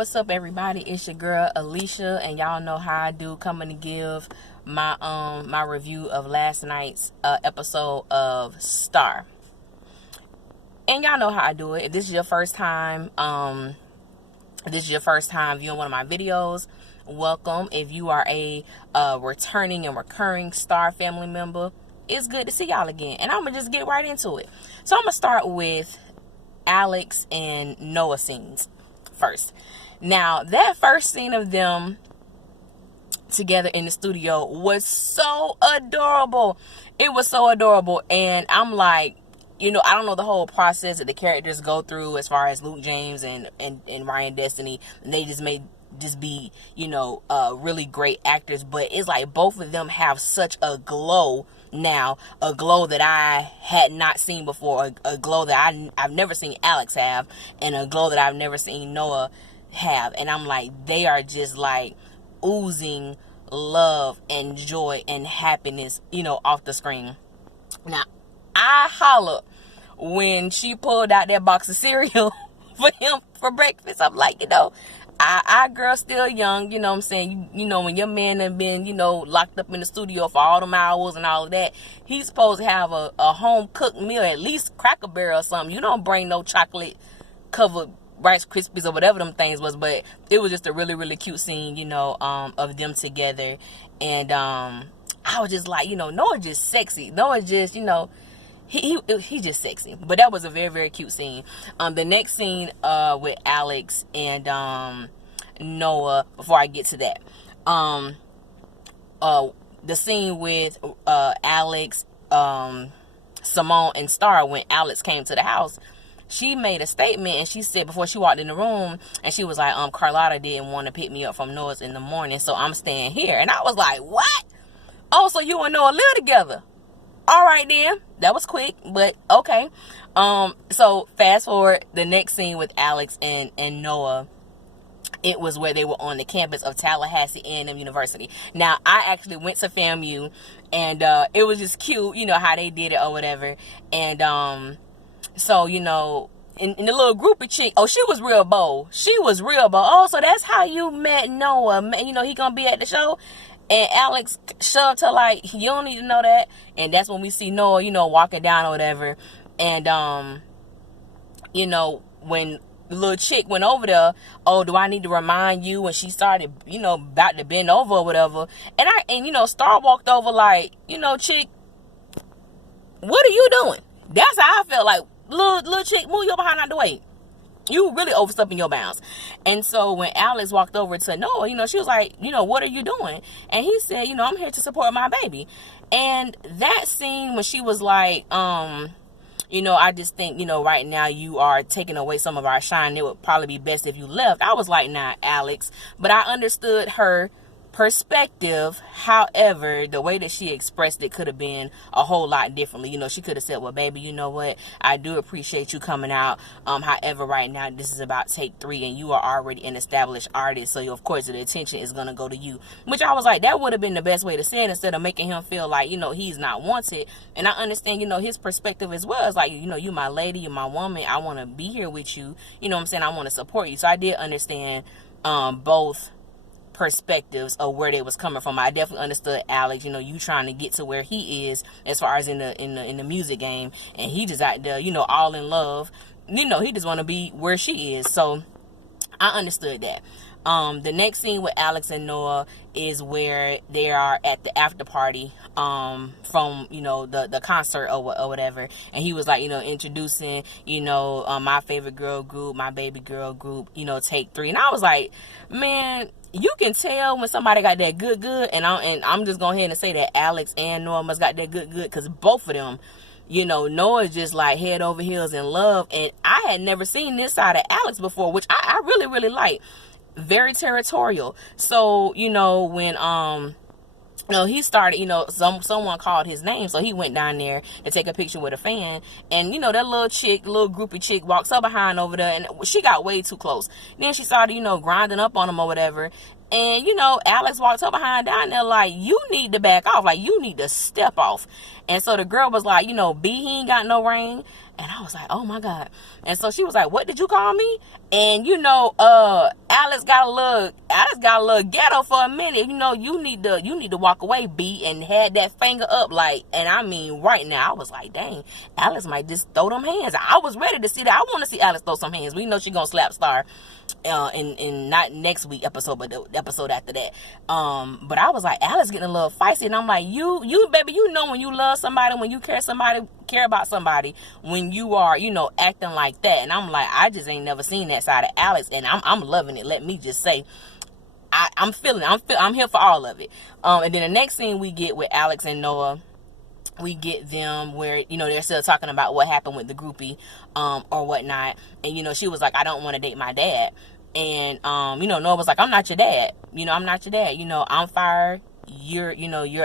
What's up, everybody? It's your girl Alicia, and y'all know how I do, coming to give my my review of last night's episode of Star. And y'all know how I do it. If this is your first time viewing one of my videos, welcome. If you are a returning and recurring Star family member, it's good to see y'all again. And I'm gonna just get right into it. So I'm gonna start with Alex and Noah scenes first. Now, that first scene of them together in the studio was so adorable. It was so adorable. And I'm like, I don't know the whole process that the characters go through as far as Luke James and Ryan Destiny. And they just may just be, really great actors. But it's like both of them have such a glow now, a glow that I had not seen before, a glow that I've never seen Alex have, and a glow that I've never seen Noah have. And I'm like, they are just like oozing love and joy and happiness, off the screen. Now, I hollered when she pulled out that box of cereal for him for breakfast. I'm like, our girl's still young, what I'm saying? When your man has been, locked up in the studio for all them hours and all of that, he's supposed to have a home-cooked meal, at least Cracker Barrel or something. You don't bring no chocolate-covered Rice Krispies or whatever them things was, but it was just a really, really cute scene, of them together. And I was just like, Noah's just sexy. Noah just, he just sexy. But that was a very, very cute scene. The next scene with Alex and Noah, before I get to that, the scene with Alex, Simone, and Star, when Alex came to the house, she made a statement, and she said before she walked in the room, and she was like, Carlotta didn't want to pick me up from Noah's in the morning, so I'm staying here. And I was like, what? Oh, so you and Noah live together? All right then. That was quick, but okay. So fast forward, the next scene with Alex and Noah, it was where they were on the campus of Tallahassee A&M University. Now, I actually went to FAMU, and it was just cute, how they did it or whatever. And so, in the little group of chick, she was real bold. She was real bold. Oh, so that's how you met Noah. He gonna be at the show? And Alex shoved her like, you don't need to know that. And that's when we see Noah, walking down or whatever. And, when the little chick went over there, oh, do I need to remind you? And she started, about to bend over or whatever. And Star walked over like, chick, what are you doing? That's how I felt like, little chick, move your behind out the way. You really overstepping your bounds. And so when Alex walked over to Noah, she was like, what are you doing? And he said, I'm here to support my baby. And that scene when she was like, I just think, right now you are taking away some of our shine. It would probably be best if you left. I was like, nah, Alex. But I understood her perspective. However, the way that she expressed it could have been a whole lot differently. She could have said, well, baby, you know what, I do appreciate you coming out, however, right now this is about take 3 and you are already an established artist, so of course the attention is going to go to you. Which I was like, that would have been the best way to say it, instead of making him feel like, he's not wanted. And I understand, his perspective as well. It's like, you my lady, you my woman, I want to be here with you, what I'm saying, I want to support you. So I did understand both perspectives of where they was coming from. I definitely understood Alex, you trying to get to where he is as far as in the music game, and he just out there, all in love. He just want to be where she is. So I understood that. The next scene with Alex and Noah is where they are at the after party from the concert or whatever, and he was like introducing my favorite girl group, my baby girl group, take 3. And I was like, man, you can tell when somebody got that good, and I'm just going ahead and say that Alex and Noah must got that good, because both of them, Noah's just like head over heels in love. And I had never seen this side of Alex before, which I really, really like. Very territorial. So, when he started, someone called his name, so he went down there to take a picture with a fan, and that little groupie chick walks up behind over there, and she got way too close. Then she started, grinding up on him or whatever, and Alex walked up behind down there like, you need to back off, like you need to step off. And so the girl was like, B, he ain't got no ring. And I was like, oh my God. And so she was like, what did you call me? And Alex Alex got a little ghetto for a minute. You know, you need to walk away, B, and had that finger up, like, and I mean, right now, I was like, dang, Alex might just throw them hands. I was ready to see that. I want to see Alex throw some hands. We know she gonna slap Star, in not next week episode, but the episode after that. But I was like, Alex getting a little feisty, and I'm like, you baby, you know when you love somebody, when you care about somebody, when you are, you know, acting like that. And I'm like, I just ain't never seen that side of Alex, and I'm loving it. Let me just say, I'm feeling it. I'm here for all of it. And then the next scene we get with Alex and Noah, we get them where, you know, they're still talking about what happened with the groupie, or whatnot. And, you know, she was like, I don't want to date my dad. And, you know, Noah was like, I'm not your dad. You know, I'm not your dad. You know, I'm fire. You're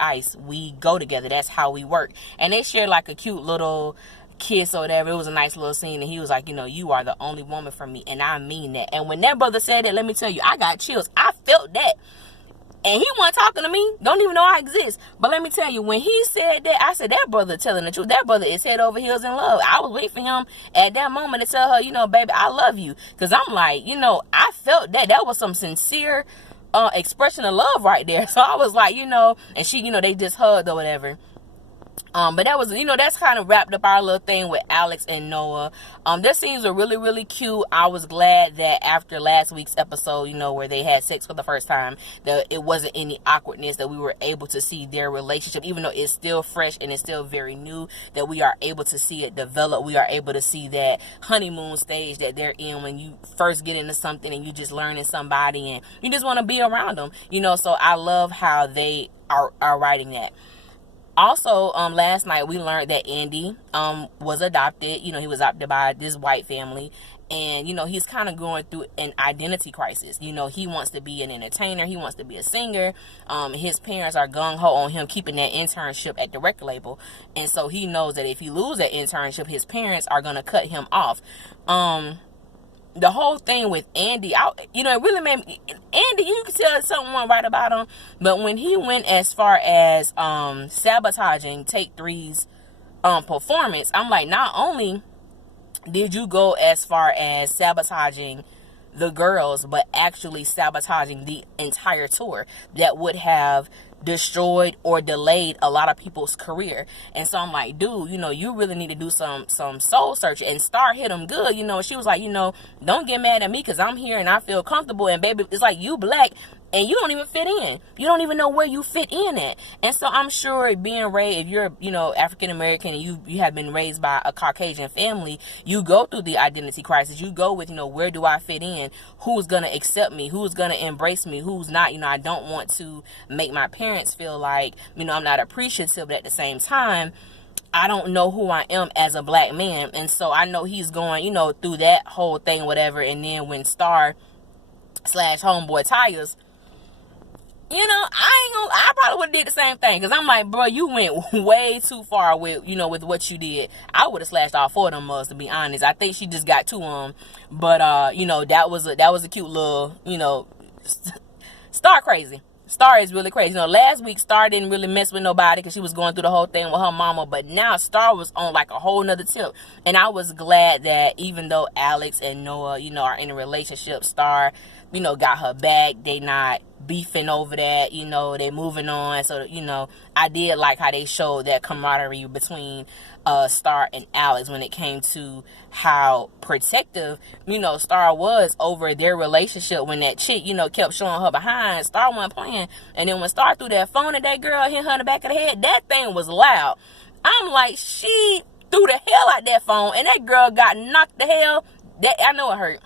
ice. We go together. That's how we work. And they shared like a cute little kiss or whatever. It was a nice little scene. And he was like, you know, you are the only woman for me. And I mean that. And when that brother said that, let me tell you, I got chills. I felt that. And he wasn't talking to me. Don't even know I exist. But let me tell you, when he said that, I said, that brother telling the truth. That brother is head over heels in love. I was waiting for him at that moment to tell her, you know, baby, I love you. Because I'm like, you know, I felt that. That was some sincere expression of love right there. So I was like, you know, and she, you know, they just hugged or whatever. But that was, you know, that's kind of wrapped up our little thing with Alex and Noah. Their scenes were really, really cute. I was glad that after last week's episode, you know, where they had sex for the first time, that it wasn't any awkwardness, that we were able to see their relationship, even though it's still fresh and it's still very new, that we are able to see it develop. We are able to see that honeymoon stage that they're in when you first get into something and you just learning somebody and you just want to be around them, you know. So I love how they are writing that. Also, last night we learned that Andy was adopted. You know, he was adopted by this white family. And, you know, he's kind of going through an identity crisis. You know, he wants to be an entertainer. He wants to be a singer. His parents are gung-ho on him keeping that internship at the record label. And so he knows that if he loses that internship, his parents are going to cut him off. The whole thing with Andy, you know, it really made me, Andy, you can tell something went right about him, but when he went as far as sabotaging Take Three's performance, I'm like, not only did you go as far as sabotaging the girls, but actually sabotaging the entire tour that would have destroyed or delayed a lot of people's career. And so I'm like, dude, you know, you really need to do some soul searching. And Star hit him good, you know. She was like, you know, don't get mad at me because I'm here and I feel comfortable. And baby, it's like, you black and you don't even fit in. You don't even know where you fit in at. And so I'm sure being raised, if you're, you know, African American and you have been raised by a Caucasian family, you go through the identity crisis. You go with, you know, where do I fit in? Who's going to accept me? Who's going to embrace me? Who's not? You know, I don't want to make my parents feel like, you know, I'm not appreciative, but at the same time, I don't know who I am as a black man. And so I know he's going, you know, through that whole thing, whatever. And then when Star / homeboy tires, you know, I probably would have did the same thing. Because I'm like, bro, you went way too far with, you know, with what you did. I would have slashed all 4 of them mugs, to be honest. I think she just got 2 of them. But, you know, that was a cute little, you know, Star crazy. Star is really crazy. You know, last week Star didn't really mess with nobody because she was going through the whole thing with her mama. But now Star was on like a whole nother tip. And I was glad that even though Alex and Noah, you know, are in a relationship, Star, you know, got her back. They not beefing over that, you know, they moving on. So, you know, I did like how they showed that camaraderie between Star and Alex when it came to how protective, you know, Star was over their relationship. When that chick, you know, kept showing her behind, Star wasn't playing. And then when Star threw that phone at that girl, hit her in the back of the head, that thing was loud. I'm like, she threw the hell out that phone and that girl got knocked the hell. That, I know it hurt.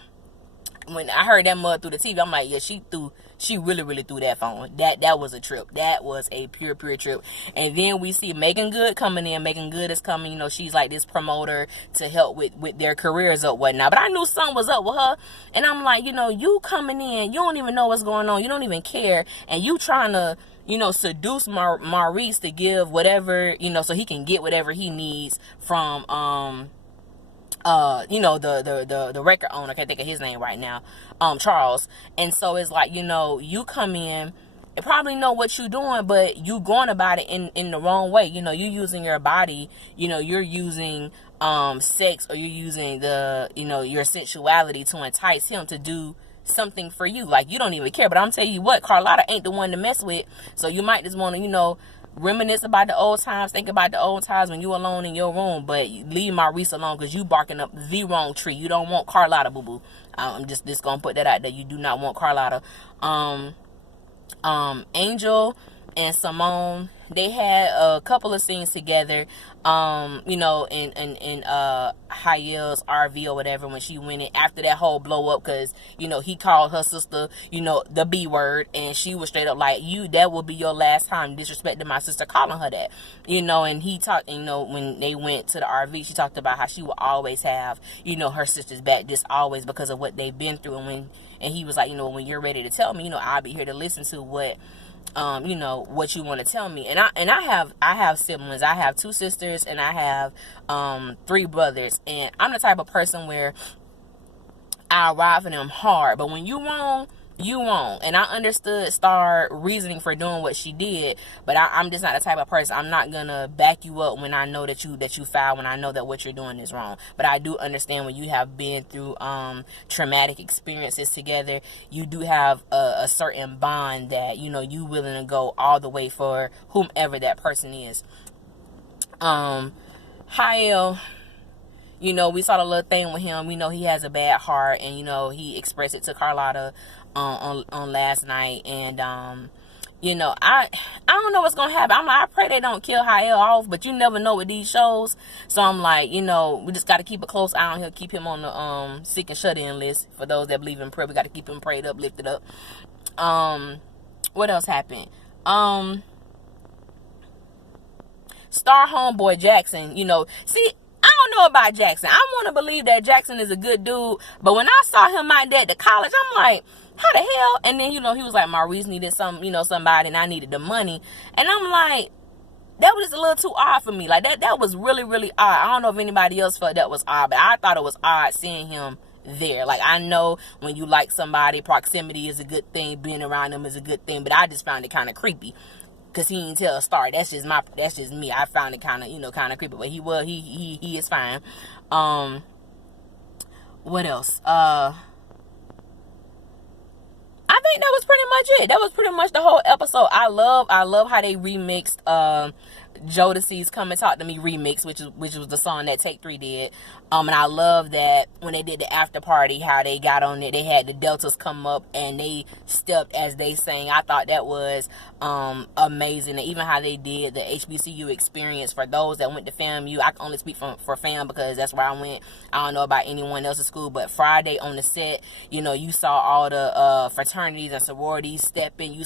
When I heard that mud through the TV, I'm like, yeah, she really threw that phone. That was a trip. That was a pure trip. And then we see Megan Good coming in. Megan Good is coming, you know, she's like this promoter to help with their careers or whatnot. But I knew something was up with her. And I'm like, you know, you coming in, you don't even know what's going on. You don't even care. And you trying to, you know, seduce Maurice to give whatever, you know, so he can get whatever he needs from, you know, the record owner, I can't think of his name right now, Charles. And so it's like, you know, you come in and probably know what you're doing, but you going about it in the wrong way. You know, you're using your body, you know, you're using sex, or you're using the, you know, your sensuality to entice him to do something for you. Like, you don't even care. But I'm telling you what, Carlotta ain't the one to mess with. So you might just want to, reminisce about the old times, think about the old times when you alone in your room, but leave Maurice alone, because you barking up the wrong tree. You don't want Carlotta, boo-boo. I'm just gonna put that out there. You do not want Carlotta. Angel and Simone, they had a couple of scenes together, in Hayel's RV or whatever, when she went in after that whole blow up, because he called her sister the B word, and she was straight up like, that will be your last time disrespecting my sister, calling her that, and he talked, when they went to the RV, she talked about how she will always have her sister's back, just always, because of what they've been through. And he was like, when you're ready to tell me, I'll be here to listen to what what you want to tell me. And I have siblings. I have 2 sisters, and I have 3 brothers, and I'm the type of person where I ride for them hard. But when you wrong, you wrong. And I understood Star reasoning for doing what she did, but I'm just not the type of person. I'm not gonna back you up when I know that you foul, when I know that what you're doing is wrong. But I do understand when you have been through traumatic experiences together, you do have a certain bond that you willing to go all the way for whomever that person is. Hayel, we saw the little thing with him. We know he has a bad heart, and he expressed it to Carlotta on last night. And I don't know what's gonna happen. I pray they don't kill Hayel off, but you never know with these shows. So I'm like, we just got to keep a close eye on him, keep him on the sick and shut in list. For those that believe in prayer, we got to keep him prayed up, lifted up. What else happened? Star homeboy Jackson, see, I don't know about Jackson. I want to believe that Jackson is a good dude, but when I saw him out there at the college, I'm like, how the hell? And then, he was like, Maurice needed somebody, and I needed the money. And I'm like, that was just a little too odd for me. Like, that was really, really odd. I don't know if anybody else felt that was odd, but I thought it was odd seeing him there. Like, I know when you like somebody, proximity is a good thing, being around them is a good thing, but I just found it kind of creepy. Cause he didn't tell a Star. That's just me. I found it kind of creepy. But he is fine. What else? I think that was pretty much it. That was pretty much the whole episode. I love how they remixed Jodeci's Come and Talk to Me remix, which was the song that Take 3 did. And I love that when they did the after party, how they got on it, they had the Deltas come up and they stepped as they sang. I thought that was amazing. And even how they did the HBCU experience for those that went to FAMU. I can only speak for FAM because that's where I went. I don't know about anyone else's school, but Friday on the set, you saw all the fraternities and sororities stepping. You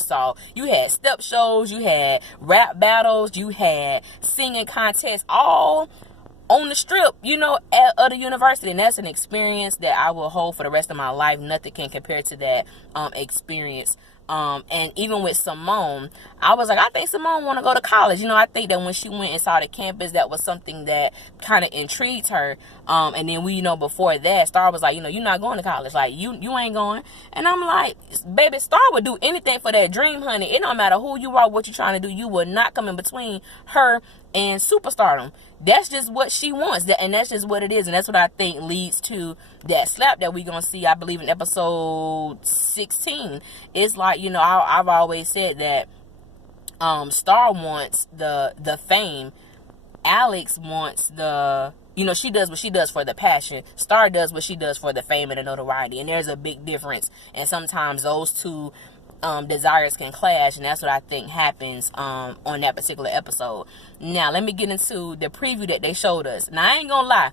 had step shows, you had rap battles, you had singing contests, all on the strip, at the university. And that's an experience that I will hold for the rest of my life. Nothing can compare to that experience. And even with Simone, I was like, I think Simone want to go to college. I think that when she went and saw the campus, that was something that kind of intrigued her. And then before that, Star was like, you're not going to college. Like, you ain't going. And I'm like, baby, Star would do anything for that dream, honey. It don't matter who you are, what you're trying to do. You will not come in between her and superstardom. That's just what she wants, and that's just what it is. And that's what I think leads to that slap that we're gonna see, I believe, in episode 16. It's like, I've always said that Star wants the fame, Alex wants the, she does what she does for the passion. Star does what she does for the fame and the notoriety. And there's a big difference. And sometimes those two desires can clash, and that's what I think happens on that particular episode. Now let me get into the preview that they showed us. Now I ain't gonna lie,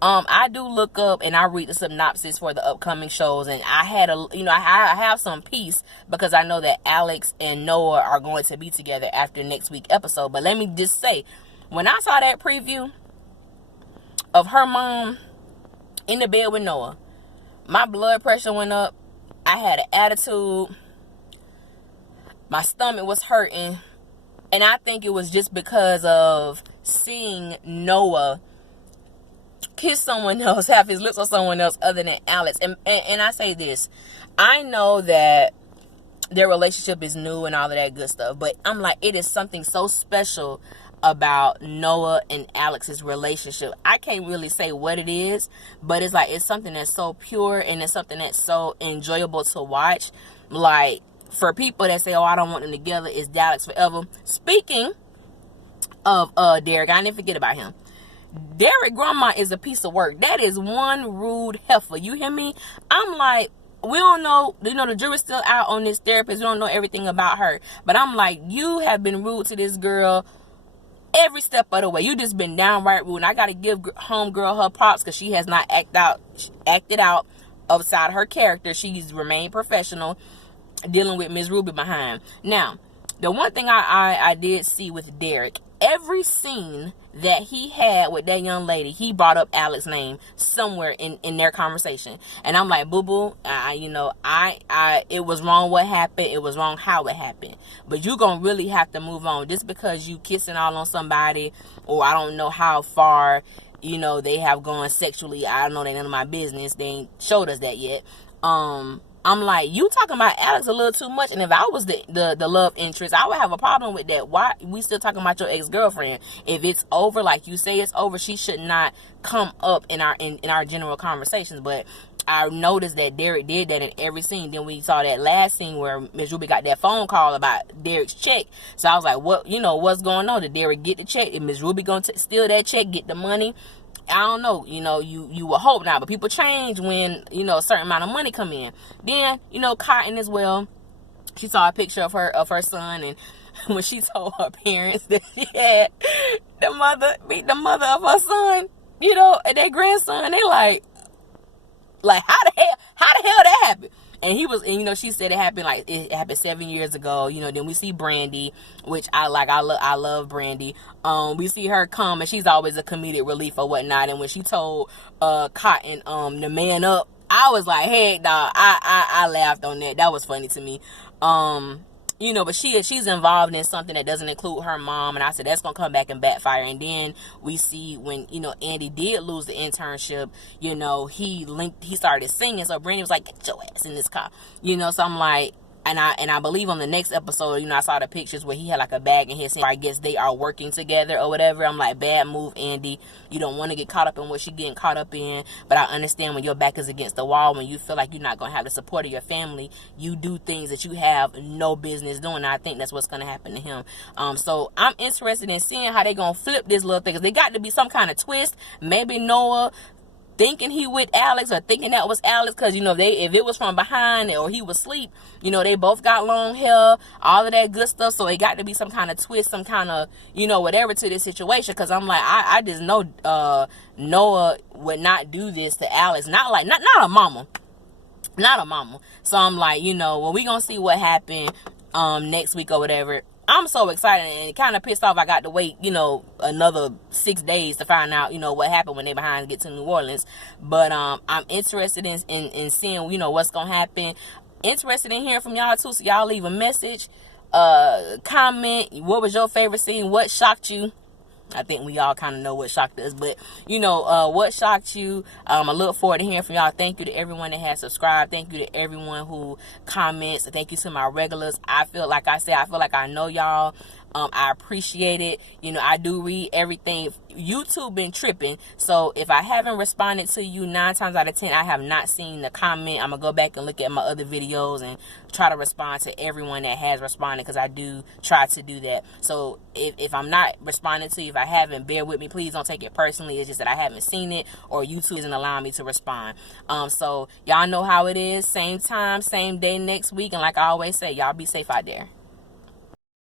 I do look up and I read the synopsis for the upcoming shows, and I had I have some peace because I know that Alex and Noah are going to be together after next week's episode. But let me just say, when I saw that preview of her mom in the bed with Noah, my blood pressure went up. I had an attitude. My stomach was hurting. And I think it was just because of seeing Noah kiss someone else, have his lips on someone else other than Alex. And I say this, I know that their relationship is new and all of that good stuff, but I'm like, it is something so special about Noah and Alex's relationship. I can't really say what it is, but it's like, it's something that's so pure and it's something that's so enjoyable to watch. Like, for people that say, oh, I don't want them together, it's Alex forever. Speaking of Derek, I didn't forget about him. Derek grandma is a piece of work. That is one rude heifer. You hear me? I'm like, we don't know, you know, the jury's still out on this therapist. We don't know everything about her. But I'm like, you have been rude to this girl every step of the way. You just been downright rude. And I got to give homegirl her props because she has not acted out outside her character. She's remained professional, dealing with Ms. Ruby behind. Now, the one thing I did see with Derek, every scene that he had with that young lady, he brought up Alex's name somewhere in their conversation. And I'm like, boo-boo, you know, it was wrong what happened. It was wrong how it happened. But you gonna really have to move on. Just because you kissing all on somebody, or I don't know how far, you know, they have gone sexually. I don't know, they none of my business. They ain't showed us that yet. I'm like, you talking about Alex a little too much. And if I was the love interest, I would have a problem with that. Why we still talking about your ex-girlfriend? If it's over, like you say it's over, she should not come up in our general conversations. But I noticed that Derek did that in every scene. Then we saw that last scene where Ms. Ruby got that phone call about Derek's check. So I was like, what, you know, what's going on? Did Derek get the check? Is Ms. Ruby going to steal that check, get the money? I don't know, you know, you would hope not, but people change when, you know, a certain amount of money come in. Then, you know, Cotton as well, she saw a picture of her son, and when she told her parents that she had the mother of her son, you know, and their grandson, they like how the hell that happened? And you know, she said it happened 7 years ago. You know, then we see Brandy, which I love Brandy. We see her come, and she's always a comedic relief or whatnot. And when she told Cotton the man up, I was like, hey, dog, I laughed on that. That was funny to me. You know, but she's involved in something that doesn't include her mom, and I said that's gonna come back and backfire. And then we see when, you know, Andy did lose the internship, you know, he started singing, so Brandy was like, get your ass in this car, you know. So I'm like, and I believe on the next episode, you know, I saw the pictures where he had like a bag in his hand. I guess they are working together or whatever. I'm like, bad move, Andy. You don't want to get caught up in what she's getting caught up in. But I understand when your back is against the wall, when you feel like you're not going to have the support of your family, you do things that you have no business doing. And I think that's what's going to happen to him. So I'm interested in seeing how they're going to flip this little thing. Because they got to be some kind of twist. Maybe Noah thinking he with Alex, or thinking that was Alex, because, you know, if it was from behind or he was asleep, you know, they both got long hair, all of that good stuff. So it got to be some kind of twist, some kind of, you know, whatever to this situation. Because I'm like, I just know Noah would not do this to Alex. Not a mama. So I'm like, you know, well, we gonna see what happened next week or whatever. I'm so excited, and kind of pissed off I got to wait, you know, another 6 days to find out, you know, what happened when they behind to get to New Orleans. But I'm interested in seeing, you know, what's going to happen. Interested in hearing from y'all, too. So y'all leave a message, comment. What was your favorite scene? What shocked you? I think we all kind of know what shocked us, but, you know, what shocked you? I look forward to hearing from y'all. Thank you to everyone that has subscribed. Thank you to everyone who comments. Thank you to my regulars. I feel like I know y'all. I appreciate it. You know, I do read everything. YouTube been tripping, so if I haven't responded to you 9 times out of 10, I have not seen the comment. I'm gonna go back and look at my other videos and try to respond to everyone that has responded, because I do try to do that. So if I'm not responding to you, if I haven't, bear with me. Please don't take it personally. It's just that I haven't seen it, or YouTube isn't allowing me to respond. So y'all know how it is. Same time, same day next week, and like I always say, y'all be safe out there.